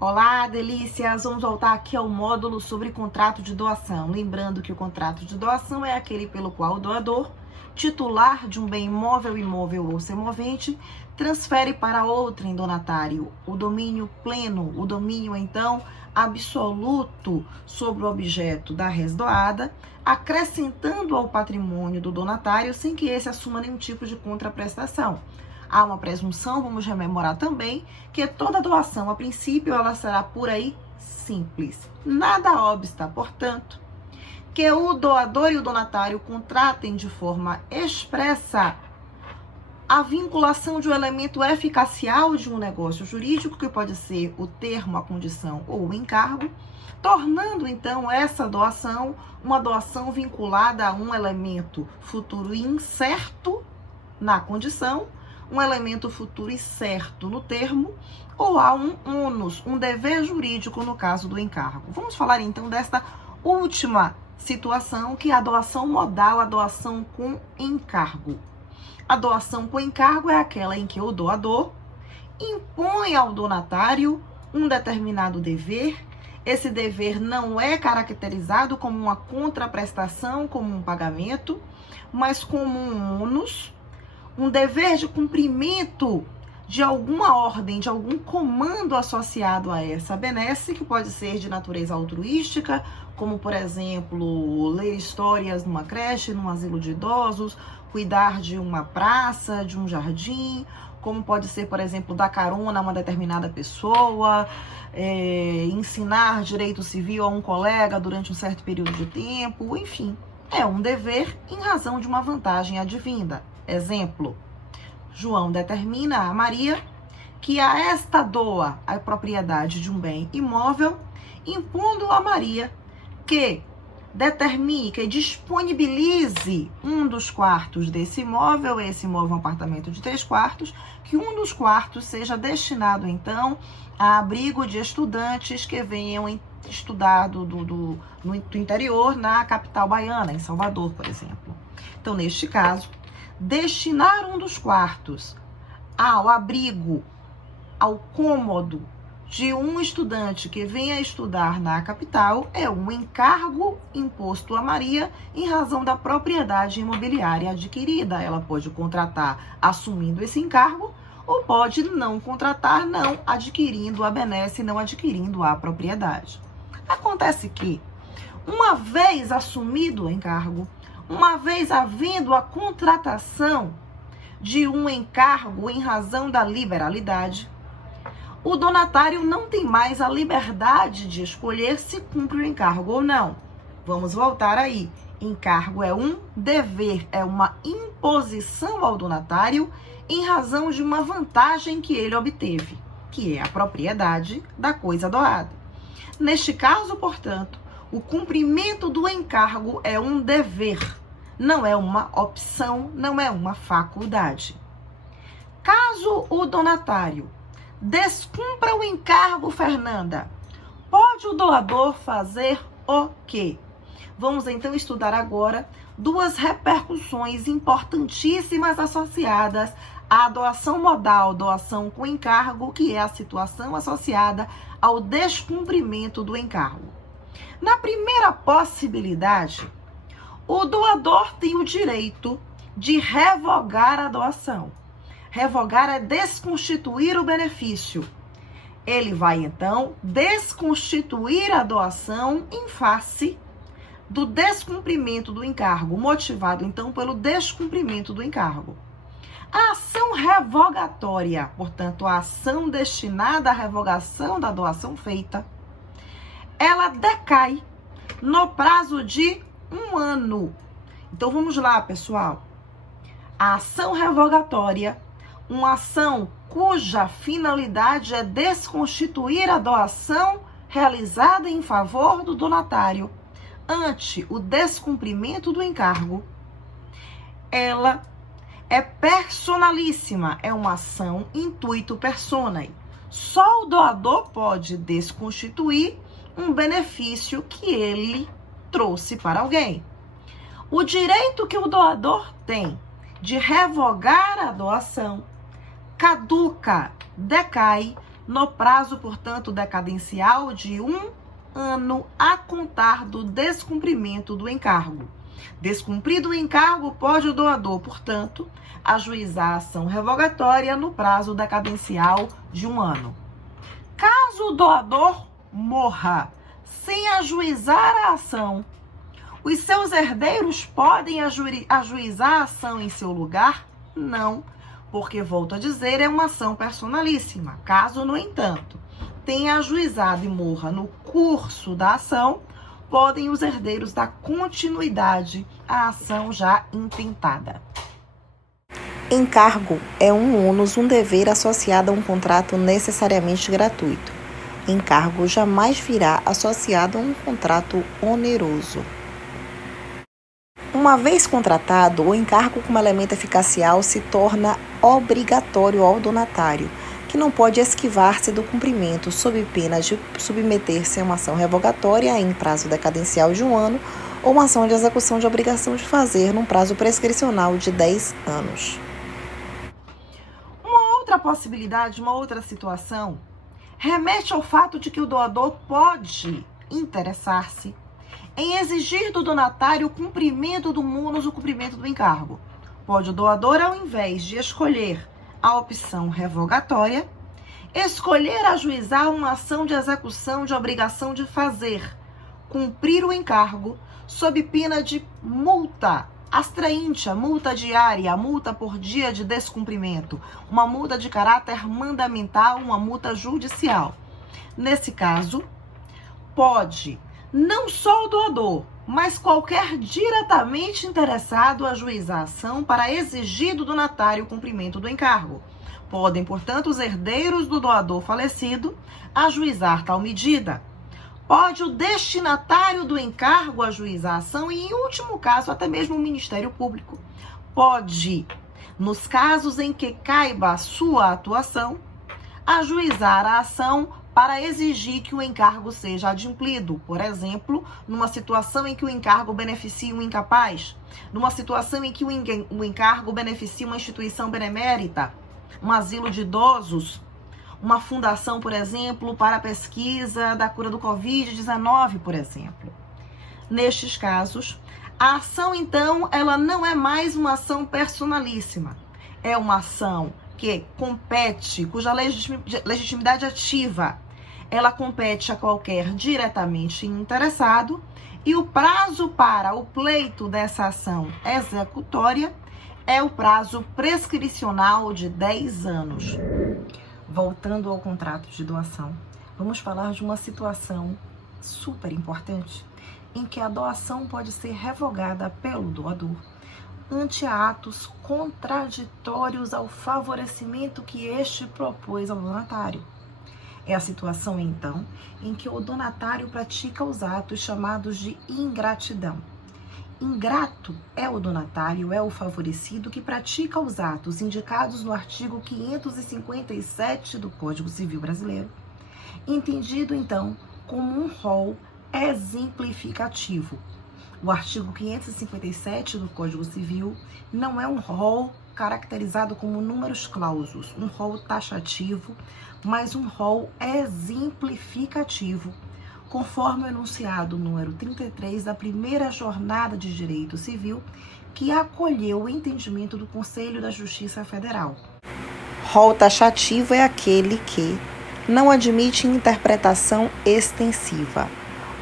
Olá, delícias! Vamos voltar aqui ao módulo sobre contrato de doação. Lembrando que o contrato de doação é aquele pelo qual o doador, titular de um bem imóvel, imóvel ou semovente, transfere para outrem donatário o domínio pleno, o domínio, então, absoluto sobre o objeto da res doada, acrescentando ao patrimônio do donatário sem que esse assuma nenhum tipo de contraprestação. Há uma presunção, vamos rememorar também, que toda doação, a princípio, ela será por aí simples. Nada obsta, portanto, que o doador e o donatário contratem de forma expressa a vinculação de um elemento eficacial de um negócio jurídico, que pode ser o termo, a condição ou o encargo, tornando, então, essa doação uma doação vinculada a um elemento futuro incerto na condição, um elemento futuro e certo no termo, ou há um ônus, um dever jurídico no caso do encargo. Vamos falar então desta última situação, que é a doação modal, a doação com encargo. A doação com encargo é aquela em que o doador impõe ao donatário um determinado dever. Esse dever não é caracterizado como uma contraprestação, como um pagamento, mas como um ônus, um dever de cumprimento de alguma ordem, de algum comando associado a essa benesse, que pode ser de natureza altruística, como, por exemplo, ler histórias numa creche, num asilo de idosos, cuidar de uma praça, de um jardim, como pode ser, por exemplo, dar carona a uma determinada pessoa, ensinar direito civil a um colega durante um certo período de tempo, enfim, é um dever em razão de uma vantagem advinda. Exemplo, João determina a Maria que a esta doa a propriedade de um bem imóvel, impondo a Maria que determine, que disponibilize um dos quartos desse imóvel, esse imóvel é um apartamento de 3 quartos, que um dos quartos seja destinado, então, a abrigo de estudantes que venham estudar no interior, na capital baiana, em Salvador, por exemplo. Então, neste caso, destinar um dos quartos ao abrigo, ao cômodo de um estudante que venha estudar na capital é um encargo imposto a Maria em razão da propriedade imobiliária adquirida. Ela pode contratar assumindo esse encargo ou pode não contratar, não adquirindo a benesse, não adquirindo a propriedade. Acontece que, uma vez assumido o encargo, uma vez havendo a contratação de um encargo em razão da liberalidade, o donatário não tem mais a liberdade de escolher se cumpre o encargo ou não. Vamos voltar aí. Encargo é um dever, é uma imposição ao donatário em razão de uma vantagem que ele obteve, que é a propriedade da coisa doada. Neste caso, portanto, o cumprimento do encargo é um dever, não é uma opção, não é uma faculdade. Caso o donatário descumpra o encargo, Fernanda, pode o doador fazer o quê? Vamos então estudar agora duas repercussões importantíssimas associadas à doação modal, doação com encargo, que é a situação associada ao descumprimento do encargo. Na primeira possibilidade, o doador tem o direito de revogar a doação. Revogar é desconstituir o benefício. Ele vai, então, desconstituir a doação em face do descumprimento do encargo, motivado, então, pelo descumprimento do encargo. A ação revogatória, portanto, a ação destinada à revogação da doação feita, ela decai no prazo de 1 ano. Então, vamos lá, pessoal. A ação revogatória, uma ação cuja finalidade é desconstituir a doação realizada em favor do donatário ante o descumprimento do encargo, ela é personalíssima, é uma ação intuito personae. Só o doador pode desconstituir um benefício que ele trouxe para alguém. O direito que o doador tem de revogar a doação caduca, decai no prazo, portanto, decadencial de 1 ano a contar do descumprimento do encargo. Descumprido o encargo, pode o doador, portanto, ajuizar a ação revogatória no prazo decadencial de 1 ano. Caso o doador morra sem ajuizar a ação, os seus herdeiros podem ajuizar a ação em seu lugar? Não, porque, volto a dizer, é uma ação personalíssima. Caso, no entanto, tenha ajuizado e morra no curso da ação, podem os herdeiros dar continuidade à ação já intentada. Encargo é um ônus, um dever associado a um contrato necessariamente gratuito. Encargo jamais virá associado a um contrato oneroso. Uma vez contratado, o encargo como elemento eficacial se torna obrigatório ao donatário, que não pode esquivar-se do cumprimento sob pena de submeter-se a uma ação revogatória em prazo decadencial de 1 ano ou uma ação de execução de obrigação de fazer num prazo prescricional de 10 anos. Uma outra possibilidade, uma outra situação, remete ao fato de que o doador pode interessar-se em exigir do donatário o cumprimento do munus, o cumprimento do encargo. Pode o doador, ao invés de escolher a opção revogatória, escolher ajuizar uma ação de execução de obrigação de fazer, cumprir o encargo, sob pena de multa abstrainte, a multa diária, a multa por dia de descumprimento, uma multa de caráter mandamental, uma multa judicial. Nesse caso, pode não só o doador, mas qualquer diretamente interessado ajuizar a ação para exigir do donatário o cumprimento do encargo. Podem, portanto, os herdeiros do doador falecido ajuizar tal medida. Pode o destinatário do encargo ajuizar a ação e, em último caso, até mesmo o Ministério Público. Pode, nos casos em que caiba a sua atuação, ajuizar a ação para exigir que o encargo seja adimplido. Por exemplo, numa situação em que o encargo beneficia um incapaz, numa situação em que o encargo beneficia uma instituição benemérita, um asilo de idosos, uma fundação, por exemplo, para a pesquisa da cura do Covid-19, por exemplo. Nestes casos, a ação, então, ela não é mais uma ação personalíssima. É uma ação que compete, cuja legitimidade ativa, ela compete a qualquer diretamente interessado, e o prazo para o pleito dessa ação executória é o prazo prescricional de 10 anos. Voltando ao contrato de doação, vamos falar de uma situação super importante em que a doação pode ser revogada pelo doador ante atos contraditórios ao favorecimento que este propôs ao donatário. É a situação, então, em que o donatário pratica os atos chamados de ingratidão. Ingrato é o donatário, é o favorecido que pratica os atos indicados no artigo 557 do Código Civil Brasileiro, entendido, então, como um rol exemplificativo. O artigo 557 do Código Civil não é um rol caracterizado como números clausos, um rol taxativo, mas um rol exemplificativo, conforme o enunciado número 33 da primeira jornada de direito civil, que acolheu o entendimento do Conselho da Justiça Federal. Rol taxativo é aquele que não admite interpretação extensiva.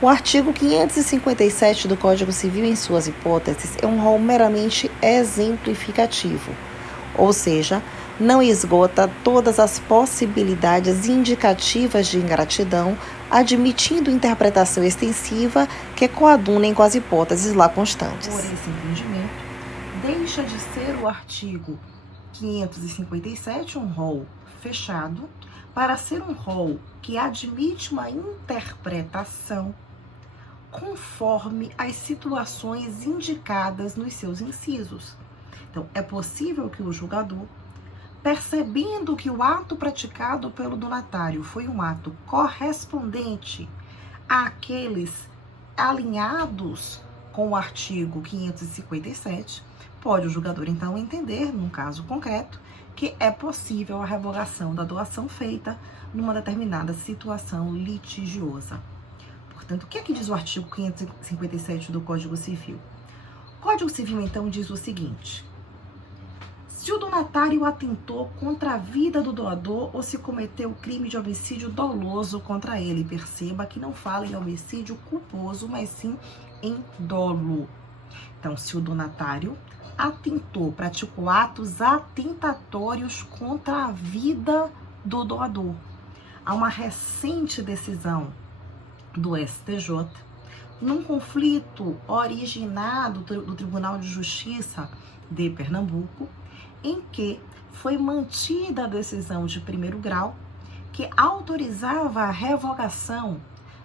O artigo 557 do Código Civil, em suas hipóteses, é um rol meramente exemplificativo, ou seja, não esgota todas as possibilidades indicativas de ingratidão, admitindo interpretação extensiva que coadunem com as hipóteses lá constantes. Por esse entendimento, deixa de ser o artigo 557 um rol fechado para ser um rol que admite uma interpretação conforme as situações indicadas nos seus incisos. Então, é possível que o julgador, percebendo que o ato praticado pelo donatário foi um ato correspondente àqueles alinhados com o artigo 557, pode o julgador, então, entender, num caso concreto, que é possível a revogação da doação feita numa determinada situação litigiosa. Portanto, o que é que diz o artigo 557 do Código Civil? O Código Civil, então, diz o seguinte: se o donatário atentou contra a vida do doador ou se cometeu crime de homicídio doloso contra ele, perceba que não fala em homicídio culposo, mas sim em dolo. Então, se o donatário atentou, praticou atos atentatórios contra a vida do doador. Há uma recente decisão do STJ, num conflito originado do Tribunal de Justiça de Pernambuco, em que foi mantida a decisão de primeiro grau que autorizava a revogação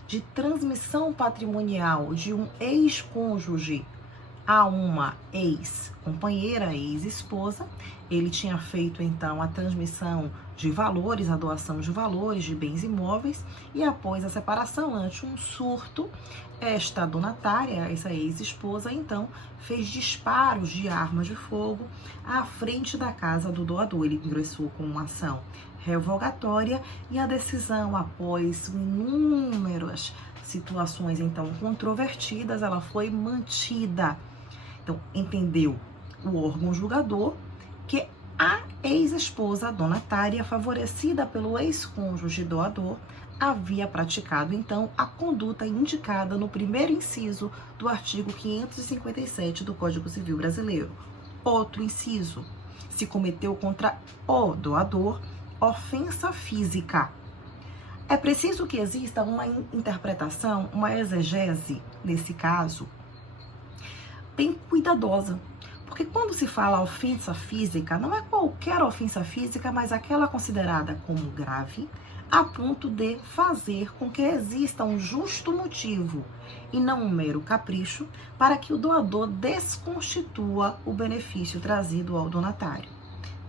de transmissão patrimonial de um ex-cônjuge a uma ex-companheira, ex-esposa. Ele tinha feito, então, a transmissão de valores, a doação de valores, de bens imóveis, e após a separação, ante um surto, esta donatária, essa ex-esposa, então, fez disparos de armas de fogo à frente da casa do doador. Ele ingressou com uma ação revogatória e a decisão, após inúmeras situações, então, controvertidas, ela foi mantida. Então, entendeu o órgão julgador que a ex-esposa donatária, favorecida pelo ex-cônjuge doador, havia praticado, então, a conduta indicada no primeiro inciso do artigo 557 do Código Civil Brasileiro. Outro inciso: se cometeu contra o doador ofensa física. É preciso que exista uma interpretação, uma exegese, nesse caso, bem cuidadosa. Porque quando se fala ofensa física, não é qualquer ofensa física, mas aquela considerada como grave, a ponto de fazer com que exista um justo motivo e não um mero capricho para que o doador desconstitua o benefício trazido ao donatário.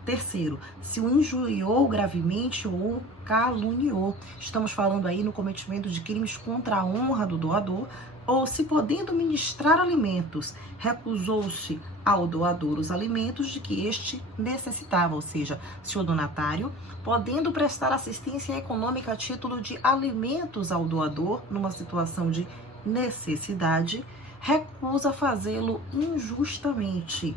Terceiro, se o injuriou gravemente ou caluniou. Estamos falando aí no cometimento de crimes contra a honra do doador, ou se, podendo ministrar alimentos, recusou-se ao doador os alimentos de que este necessitava, ou seja, se o donatário, podendo prestar assistência econômica a título de alimentos ao doador, numa situação de necessidade, recusa fazê-lo injustamente.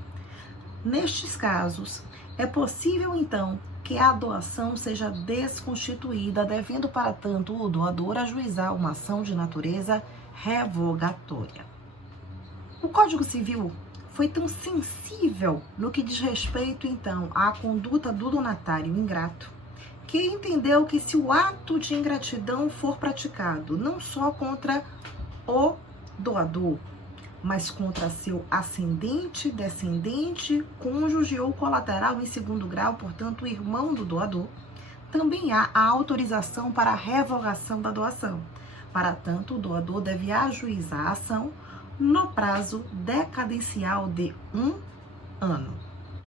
Nestes casos, é possível, então, que a doação seja desconstituída, devendo, para tanto, o doador ajuizar uma ação de natureza revogatória. O Código Civil foi tão sensível no que diz respeito, então, à conduta do donatário ingrato, que entendeu que se o ato de ingratidão for praticado não só contra o doador, mas contra seu ascendente, descendente, cônjuge ou colateral em segundo grau, portanto, irmão do doador, também há a autorização para a revogação da doação. Para tanto, o doador deve ajuizar a ação no prazo decadencial de 1 ano.